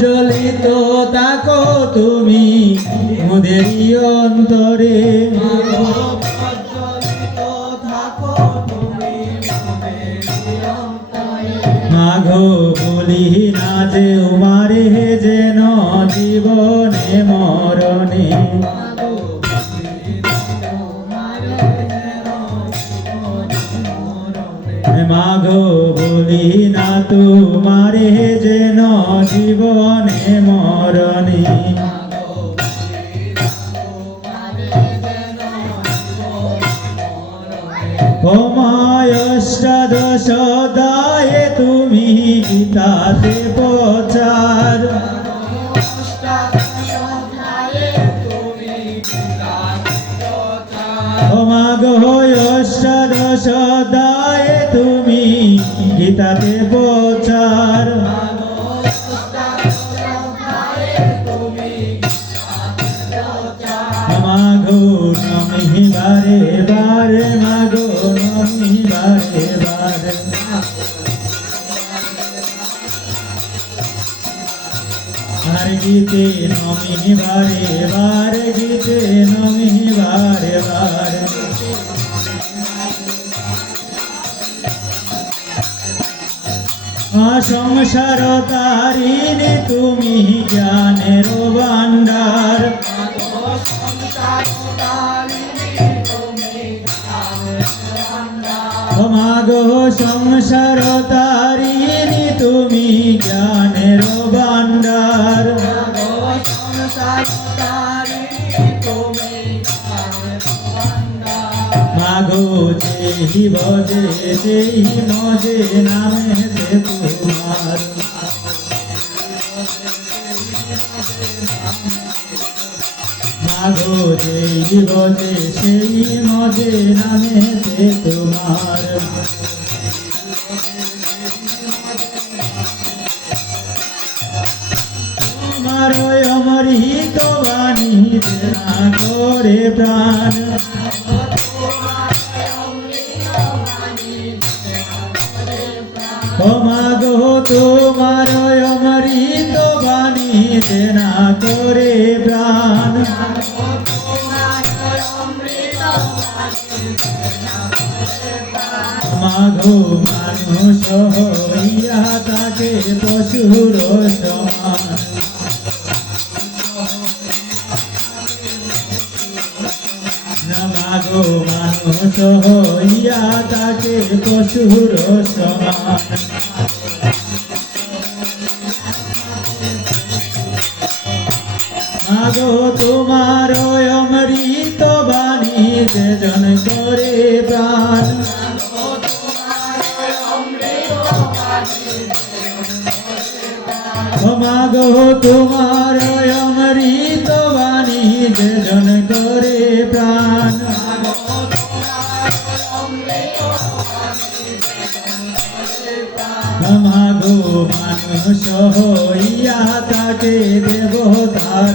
প্রজ্বলিত তাকো তুমি মোদেরই অন্তরে। মাঘো বলি না যে মাঘো বলি না তোমারে যেন জীবনে মরণে। সময় অষ্টাদশ দায়ে তুমি গীতাতে প্রচার মাঘো নমি বারে বারে মাঘো নমি বারে বারে আর গীতে নমি বারে বারে গীতে নমি বারে বারে সংসার তারিণী তুমি জ্ঞানের ভান্ডার মাগো সংসার তারিণী তুমি জ্ঞানের যেহি বজে সেই মজে নামে তোমার মাগো যেই বজে সেই মজে নামে তোমার তোমার অমরিত বাণী করে প্রাণ। তোমার অমৃত বাণী না করে প্রাণ। মাঘো মানুষ হইয়া তাকে পশুর সমান। মাঘো মানুষ হইয়া তাকে পশুর সমান। মাগো তোমার অমৃত বাণী যেজন করে প্রাণ। মাগো তোমার অমৃত বাণী যেজন করে প্রাণ। মাগো মানুষ হইয়া তাকে দেবতার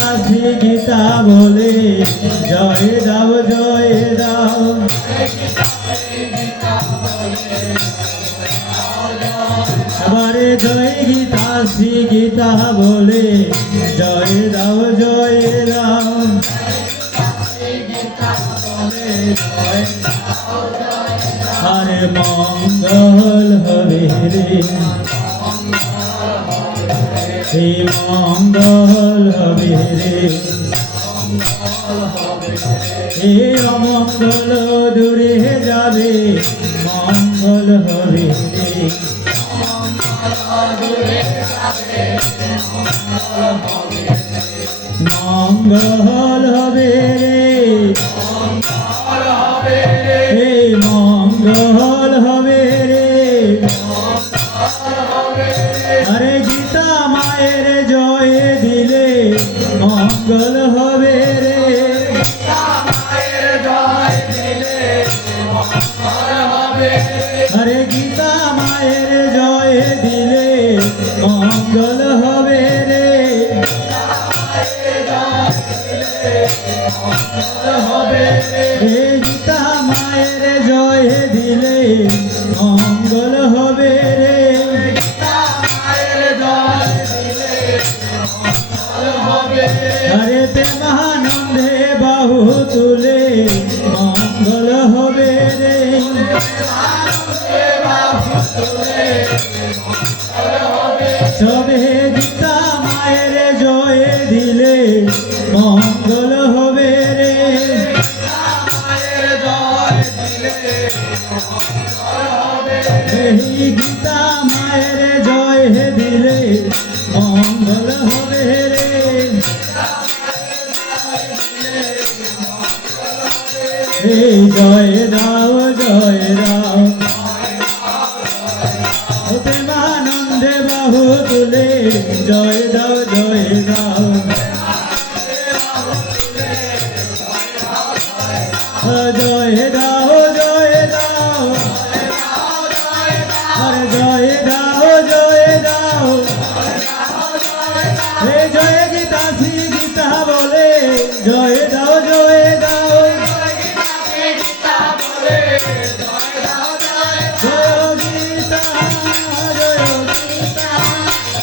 শ্রী গীতা বলে, জয় দাও জয় দাও এবারে জয় গীতা, শ্রী গীতা বলে, জয় দাও জয় দাও আরে মঙ্গল হবে রে এই মঙ্গল হবে রে। এই অমঙ্গল দূরে যাবে মঙ্গল হবে রে। মঙ্গল মঙ্গল হবে রে। আরে গীতা মায়ের জয় দিলে মঙ্গল হবে রে। হবে গীতা মায়ের জয় দিলে মঙ্গল হবে সবে গীতা মায়ের জয় দিলে মঙ্গল হবে রে। এই গীতা মায়ের জয় দিলে মঙ্গল হবে রে। এই জয় দাও, জয় জয়